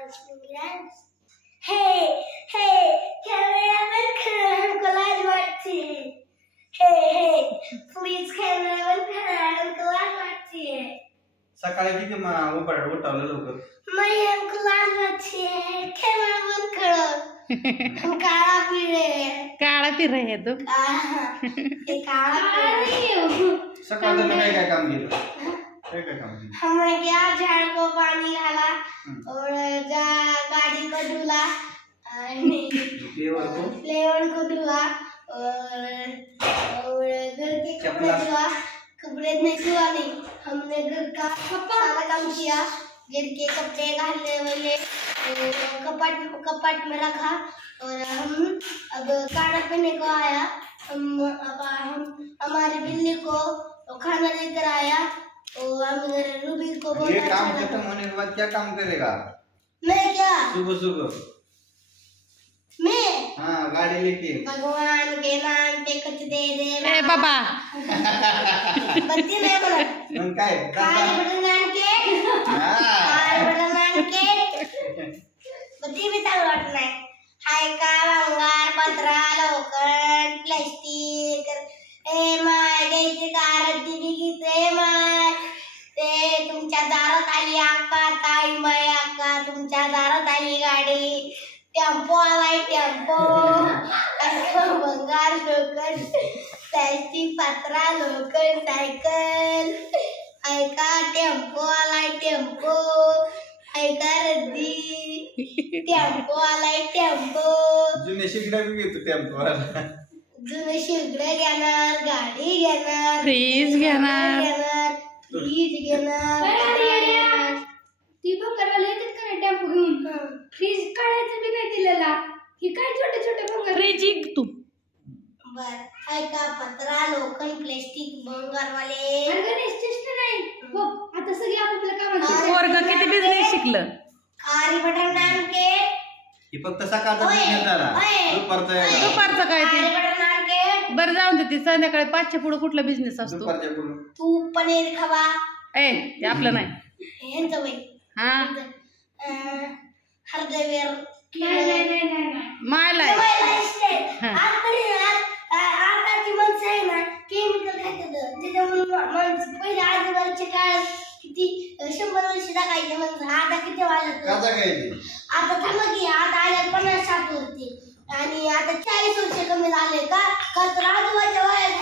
Hey, hey, cameraman, हमको लाज मारती है. Hey, please cameraman, हमको लाज मारती है. सकाळी किती उठावलं लवकर. मैं हमको लाज मारती है. cameraman करो. हम काला पी रहे हैं. काळा पी रहे हैं तुम. ये काला नहीं हो. सकाळचं काय काम केलं? काय काम केलं? हमने क्या झाड़ को पानी डाला और गाड़ी को धुला, फ्लेवर को धुआ और घर के कपड़े धुआ. कपड़े नहीं धुआ नहीं, हमने घर का सारा काम किया. घर के कपड़े घालने वाले कपाट में रखा और हम अब खाना पीने को आया. हम हमारी बिल्ली को खाना लेकर आया और हम रूबी को बहुत ये काम अच्छा खत्म होने के बाद क्या काम करेगा? मैं क्या सुबह मैं हाँ गाड़ी लेके भगवान के नाम पे कुछ दे दे. ए बाबा बत्ती नहीं बोला. मग काय काळे बटन आणके बत्ती भी चालू वाटत नाही. हाय का भंगार पत्रा लोखंड प्लास्टिक ए माय घ्यायची कार दिली गीते माय. ते तुमच्या दारात आली अक्का ताई माय अक्का तुमच्या दारात आली गाडी. टेम्पो आलाय टेम्पो. भंगार लोखंड प्लास्टिक पत्रा लोखंड सायकल. ऐका टेम्पो आलाय टेम्पो. ऐका रद्दी टेम्पो आलाय टेम्पो. जुने शिकड्या बी घेतो टेम्पो. जुने शिगडे घेणार, गाडी घेणार, फ्रीज घेणार, फ्रीज घेणार. ती भंगारवाले येतात का नाही टेम्पो घेऊन. फ्रीज काढायचं बी नाही दिलेला. ही काय छोटे छोटे भंगार. फ्रीज तू बर ऐका पत्रा लोखंड प्लास्टिक भंगारवाले. गणेश चेष्टा नाही हो. आता सगळी आपापल्या कामाची. वर्ग किती बिझनेस शिकलं. खारी बटन आणके हे फक्त सकाळचा बिझनेस झाला. दुपारचं काय ते खारी बटन आणके. बरं जाऊन दे. ते संध्याकाळी 5च्या पुढे कुठला बिझनेस असतो. दुपारच्या पुढे तूप पनीर खावा. ए ते आपलं नाही. यांचं वय हा हरदवीर मायला आताची माणसं आहे ना केमिकल खातात. त्याच्यामुळे माणसं पहिले आजूबाजूच्या काळात किती 100 वर्ष टाकायचे माणसं. आता किती वाढत. आता थांबा की आता आल्या 50-60 वरती आणि आता 40 वर्ष कमी झाले का तर आजूबाजूच्या वयात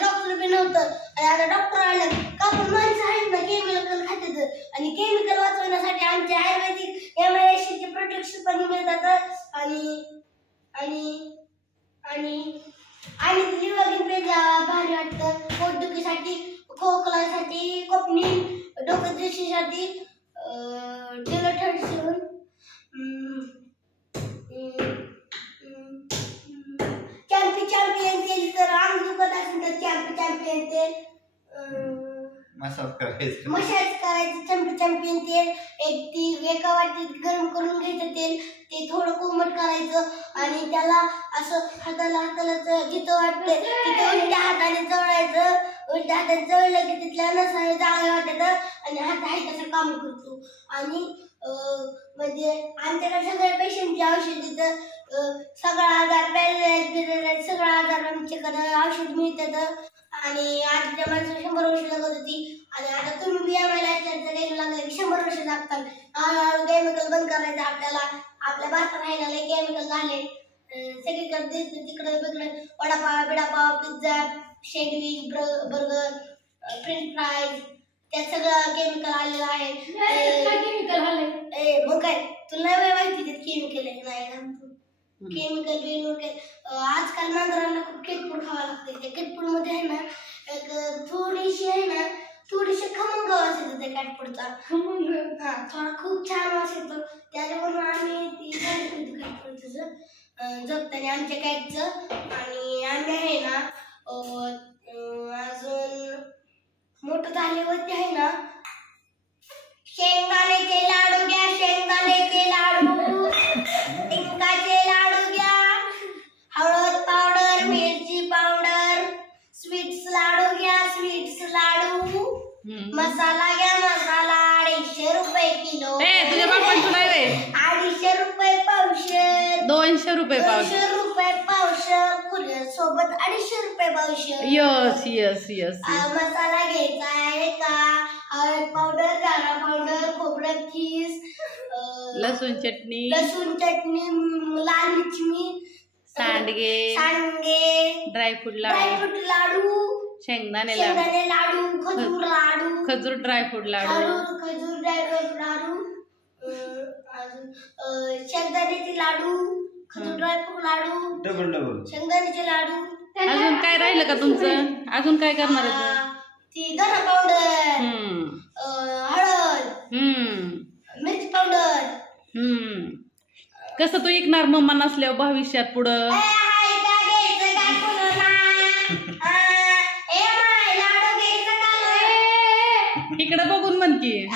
डॉक्टर बी नव्हतं आणि आता डॉक्टर आले का पण माणसं आहेत ना केमिकल खातात. आणि केमिकल वाचवण्यासाठी आमचे आयुर्वेदिक MIC प्रोटेक्शन पण मिळतात. आणि लिव्हर पेजा भारी वाटतं. पोटदुखीसाठी खोकल्यासाठी कोपणी डोकेदुखीसाठी टेलोथॉक्सिन चॅम्पियन तेल. तर अंग दुखत असेल तर चॅम्पियन तेल मसाज करायचं. मसाज करायचं. चॅम्पियन तेल एका वाटीत गरम करून घ्यायचं तेल. ते थोडं कोमट करायचं आणि त्याला असं हाताला जिथं वाटतं तिथं उलट्या हाताने चढायचं. उलट्या हाताने चढलं की तिथल्या नसाने जागा वाटत आणि हात आहे तसं काम करतो. आणि म्हणजे आमच्याकडे सगळ्या पेशंटची औषध तर सगळा आजार पॅरालाइज सगळा आजार आमच्याकडे औषध मिळतात. आणि आजच्या माणसाला 100 वर्ष लागत होती आणि आता तुम्ही बी आम्हाला द्यायला लागले की 100 वर्ष लागतात. हळूहळू केमिकल बंद करायचं आपल्याला. आपल्या भारतात राहायला लय केमिकल झाले सगळीकडे. तिकडे वेगळे वडापाव बिडापाव pizza sandwich burger french fries त्यात सगळं केमिकल आलेलं आहे. केमिकल आलंय मग काय तुला नाही माहिती त्यात केमिकल आहे नाही. केमिकल बिमिकल आजकाल मांजरांना खूप केटपूड खावं लागते. त्या केटपूड मध्ये आहे ना एक थोडीशी आहे ना थोडीशी खमंग वास येतो त्या कॅटपूडचा. हा थोडा खूप छान वास येतो. त्याच्यामुळे आम्ही ती कॅटपूडचं जगताना आमच्या कॅटचं. आणि आम्ही आहे ना अजून मोठं झाल्यावरती आहे ना शेंगदाण्याचे लाडू घ्या. शेंगदाण्याचे लाडू डिंकाचे लाडू घ्या. हळद पावडर मिरची पावडर स्वीट्स लाडू घ्या. स्वीट्स लाडू मसाला घ्या. मसाला 250 रुपये किलो. तुझ्या बापांचं नाही रे. ₹200 पावशेर. 200 रुपये पावशेर, कुरिअर सोबत 250 रुपये पावशेर. यस यस यस मसाला घ्यायचा आहे का, हळद पावडर, दाणा पावडर, खोबरं खीस, लसूण चटणी, चटणी, लाल मिरची, सांडगे, ड्रायफ्रूट ड्रायफ्रूट लाडू, शेंगदाणे लाडू, खजूर लाडू, खजूर ड्रायफ्रूट लाडू, खजूर ड्रायफ्रूट लाडू, शेंगदाण्याचे लाडू, खजूर ड्रायफ्रूट लाडू, डबल शेंगदाण्याचे लाडू. अजून काय राहिलं का तुमचं? अजून काय करणार आहे ती धना पावडर, तू? हळद, मिरची पावडर. कसं तू ऐकणार मम्मा नसल्यावर भविष्यात पुढं? इकडे बघून म्हण की. लाडू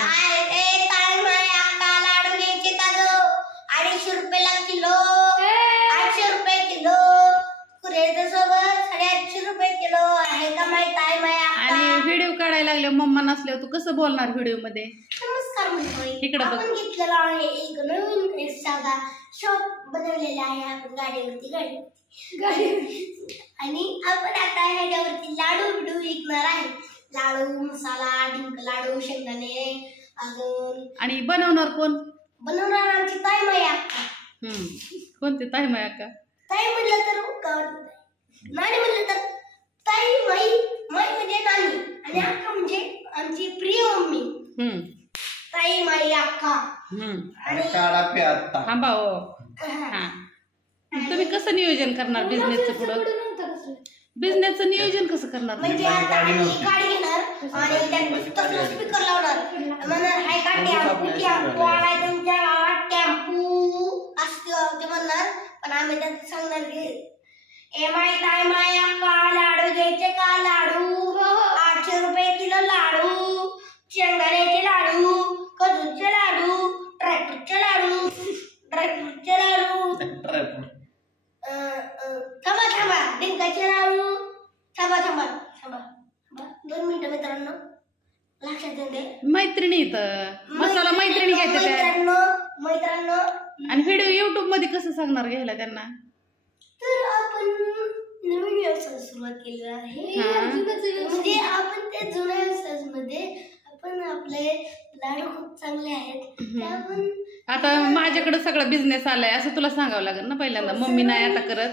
घ्यायचे का गं? 250 रुपयाला किलो, 800 रुपये किलो. कुरेच्या सोबत 850 रुपये किलो आहे का माहित आहे माया? आणि व्हिडिओ काढायला लागल्या मम्मा नसल्यावर तू कसं बोलणार व्हिडिओ मध्ये? नमस्कार म्हणतोय. इकडे बघ. आपण घेतलेला आहे एक नवीन एक साधा शॉप बनवलेला आहे आपण गाडीवरती आणि आपण आता ह्याच्यावरती लाडू बिडू विकणार आहे. लाडू, मसाला, डिंक लाडू, शेंगदाणे, अजून. आणि बनवणार कोण? बनवणार आमची ताई माया. कोणती ताई माया का? ताई म्हणलं तर नानी म्हणलं तर ताई माई म्हणजे नानी आणि अक्का म्हणजे आमची प्रिय मम्मी. ताई माई अक्का थांबा हो. तुम्ही कसं नियोजन करणार बिझनेसचं पुढं? बिझनेसचं नियोजन कसं करणार? म्हणजे आता आम्ही गाडी घेणार आणि त्यात स्पीकर लावणार म्हणणार हाय का टेम्पो आलाय तुमच्या गावात टेम्पो असं ते म्हणणार. पण आम्ही त्यात सांगणार की ए माय ताई माय अक्का लाडू घ्यायचे का? लाडू 800 रुपये किलो लाडू, शेंगदाण्याचे लाडू, खजूरचे लाडू, ड्रायफ्रूटचे लाडू, थांबा डिंकाचे लाडू. थांबा 2 मिनिटं मित्रांनो, लक्षात येऊ दे. मैत्रिणी इथं मसाला मैत्रिणी घ्यायचं मैत्रांनो. आणि व्हिडिओ युट्यूब मध्ये कसं सांगणार घ्यायला त्यांना? तर आपण नवीन व्यवसाय सुरुवात केली आहे. म्हणजे आपण त्या जुन्या व्यवसायामध्ये आपण आपले लाडू खूप चांगले आहेत. आपण आता माझ्याकडे सगळा बिझनेस आलाय असं तुला सांगावं लागेल ना पहिल्यांदा. मम्मी नाही आता करत.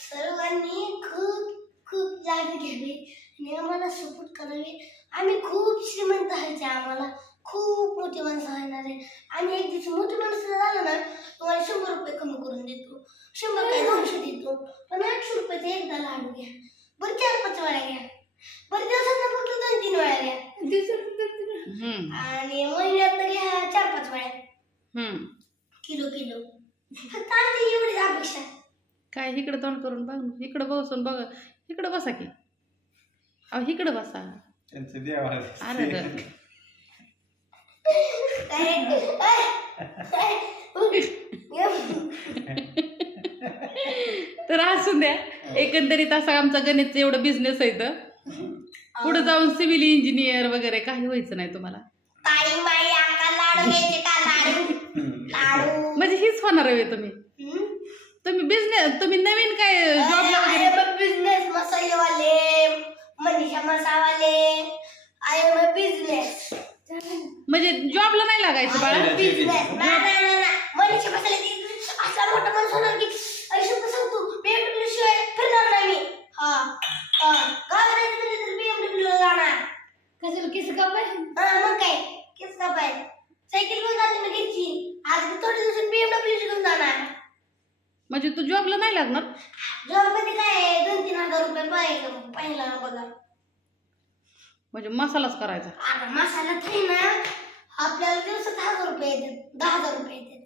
सर्वांनी खूप खूप लाड घ्यावी आणि आम्हाला सपोर्ट करावे. आम्ही खूप श्रीमंत व्हायचे, आम्हाला खूप मोठी माणसं होणार आहे. आणि एक दिवशी मोठी माणसं झालं ना तुम्हाला 100 रुपये कमी करून देतो. 100 काय 200 देतो. पण 800 रुपयाचा एकदा लाडू घ्या. बरं 4-5 वेळा घ्या. बरं दिवसात फक्त 2-3 वेळा घ्या. आणि महिन्यात घ्या 4-5 वेळा. किलो फक्त आमची एवढीच अपेक्षा. काय इकडे तोंड करून बघ, इकडे बसून बघ, इकडे बसा की. अहो इकडे बसा. अरे तर असून द्या. एकंदरीत असा आमचा गणितचं एवढं बिझनेस आहे तर पुढे जाऊन सिव्हिल इंजिनियर वगैरे काही व्हायचं नाही तुम्हाला. ताई माई अक्का लाडू घ्यायचे का? लाडू म्हणजे हीच होणार आहे तुम्ही. तुम्ही नवीन काय जॉबला वगैरे? बिझनेस मसालेवाले, मनीषा मसावाले. I am a business. म्हणजे जॉबला नाही लागायचं बाळा. बिझनेस मनीषा मसाले असा मोठा माणूस होणार की आयुष्यात सांगतो BMW शिवाय फिरणार नाही मी. गावात BMW जाणार. कसं किस कापाय? मग काय किस कापाय? सायकल घेऊन जाते मी घरची. आज मी थोड्या दिवसांनी BMW घेऊन जाणार. म्हणजे तू जॉबला नाही लागणार? जॉब मध्ये काय 2-3 हजार रुपये पहिला बघा. म्हणजे मसालाच करायचा. आता मसाला थाई ना आपल्याला दिवसात 1000 रुपये येतात, 10,000 रुपये येतात.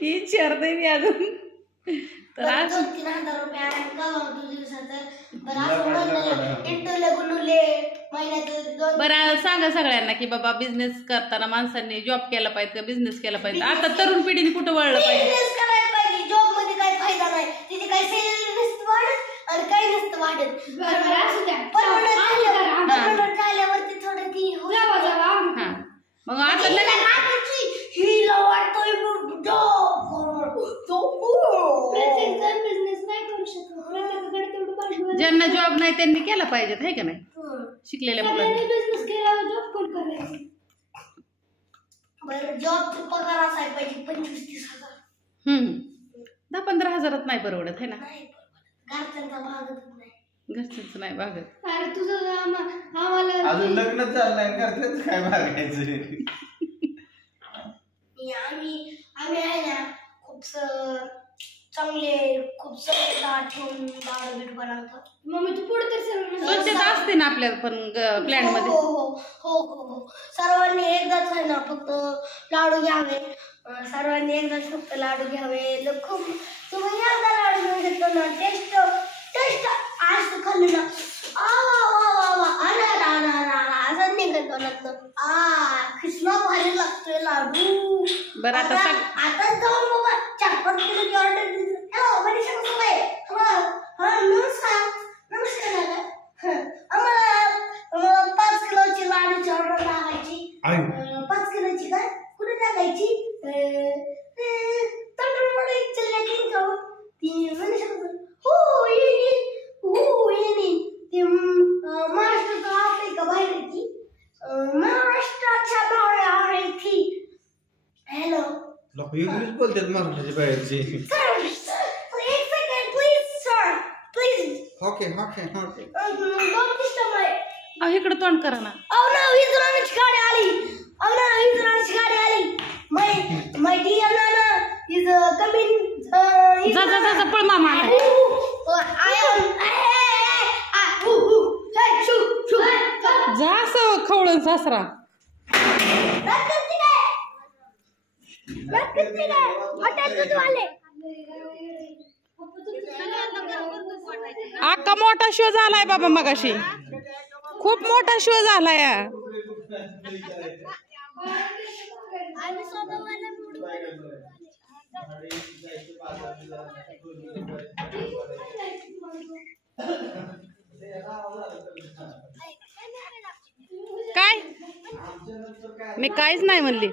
ही विचारते मी अजून. तर 2-3 हजार रुपये आहे दिवसाचं. बरं असं म्हणलं इंटरले गुणले महिन्यात. बरं सांगा सगळ्यांना की बाबा बिझनेस करताना माणसांनी जॉब केला पाहिजे का बिझनेस केला पाहिजे? आता तरुण पिढीने कुठं वळलं पाहिजे? बिझनेस करायला पाहिजे. जॉब मध्ये काही फायदा नाही. तिथे काही सॅलरी नसतं वाढत आणि काही नसतं वाढत. बरं असू द्या. परवडत लग्न झाल्यावरती थोडं ती जावा जावा आवडतं. हा मग आता लगेच हिला वाटतोय प्रत्येक जण बिझनेस नाही करू शकत. प्रत्येकाकडे तेवढं भांडवल ज्यांना जॉब नाही त्यांनी केला पाहिजे आहे का नाही शिकलेल्या मुलांनी. सगळ्यांनी बिझनेस केल्यावर जॉब कोण करायचं? बरं जॉब पगार असायला पाहिजे 25-30 हजार 10-15 हजारात नाही परवडत आहे ना. नाही घरच्यांचा भागच नाही. घरच्यांचं नाही भागत. अरे तुझं आम्हाला अजून लग्न झालं नाही करतेच काय बघायचं. आम्ही आहे ना खूप चांगले खूप सगळे ठेवून लाडू बीड बनवतो. मम्मी तू पुढे तर सर्व स्वच्छता असते ना आपल्या पण प्लॅन मध्ये. हो हो हो हो हो सर्वांनी एकदाच आहे ना फक्त लाडू घ्यावे. सर्वांनी एकदाच फक्त लाडू घ्यावे. खूप तुम्ही एकदा लाडू घेऊन घेतलो ना टेस्ट टेस्ट आज खाल्लं ना आ वा वा वा अरे रा रा रा रा असं निघतो ना किसना भारी लागतोय लाडू. बरं आता आता जाऊन बाबा 4-5 किलोची ऑर्डर दिली. हॅलो मनीषा कसं काय हा नमस्कार नमस्कार दादा. आम्हाला 5 किलोची लाडूची ऑर्डर लागायची. 5 किलोची काय कुठे टाकायची तंत्रमध्ये चिल्लायची का ती मनीषा हो येईन हो येईन ते महाराष्ट्राचं आपली का बाहेर ती महाराष्ट्राच्या बाहेर आहे ती. हॅलो लोक इंग्लिश बोलतात महाराष्ट्राच्या बाहेरचे. एक second please sir please. Okay okay okay. Don't disturb my. इकडे तोंड करा ना. Oh no, विजराची गाडी आली. Oh no, विजराची गाडी आली. My dear Nana is coming. जा जा जा पळ मामा. I am. Hey, shoo. जा असं खवळण सासरा. रात करते काय? हॉटेल दूध वाले. अख्खा मोठा शो झालाय बाबा मगाशी. खूप मोठा शो झालाय. आम्ही स्वतःवाला मूड काय मी काहीच नाही म्हणली.